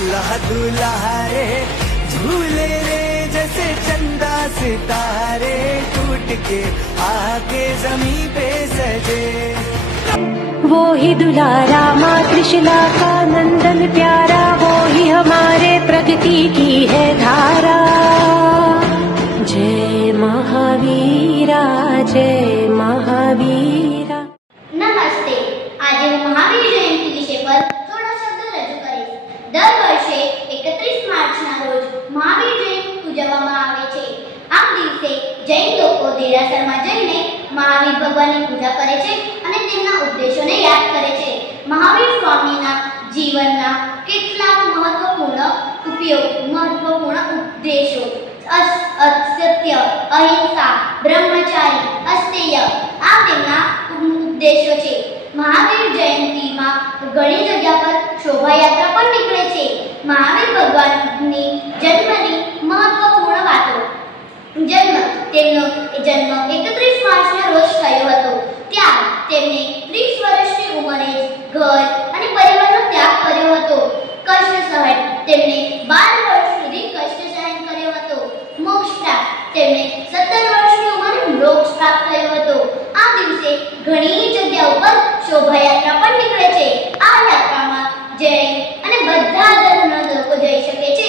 दुल्हा दुल्हा रे झूले रे जैसे चंदा सितारे टूट के आके जमीन पे सजे। वो ही दुल्हा रामा कृष्णा का नंदन प्यारा, वो ही हमारे प्रगति की है धारा। जय महावीरा जय महावीरा। નમસ્તે, આજે હું મહાવીર જયંતિ વિષય પર થોડા શબ્દો રજૂ કરીશ. દર વર્ષે 31 માર્ચના રોજ મહાવીર જયંતિ ઉજવવામાં આવે છે. આ દિવસે જૈન લોકો દેરાસરમાં જઈને મહાવીર ભગવાનની પૂજા કરે છે અને તેમના ઉપદેશોને યાદ કરે છે. મહાવીર સ્વામીના જીવનના કેટલાક મહત્વપૂર્ણ ઉપદેશો સત્ય, અહિંસા, બ્રહ્મચારી, અસ્તેય આ તેમના ઉપદેશો છે. મહાવીર જયંતિમાં ઘણી જગ્યા પર શોભાયાત્રા પણ નીકળે છે. મહાવીર ભગવાનની જન્મની મહત્વપૂર્ણ વાતો. તેમનો જન્મ 31 માર્ચના રોજ થયો હતો. ત્યાં તેમને 30 વર્ષની ઉંમરે ઘર અને પરિવારનો ત્યાગ કર્યો હતો. કષ્ટ સહન તેમને 12 વર્ષ સુધી કષ્ટ સહન કર્યો હતો. મોક્ષ પ્રાપ્ત તેમને 17 વર્ષની ઉંમરે મોક્ષ પ્રાપ્ત થયો હતો. આ દિવસે ઘણી જગ્યાઓ પર શોભાયાત્રા પણ નીકળે છે. આ યાત્રામાં જૈન અને બધા ધર્મના લોકો જઈ શકે છે.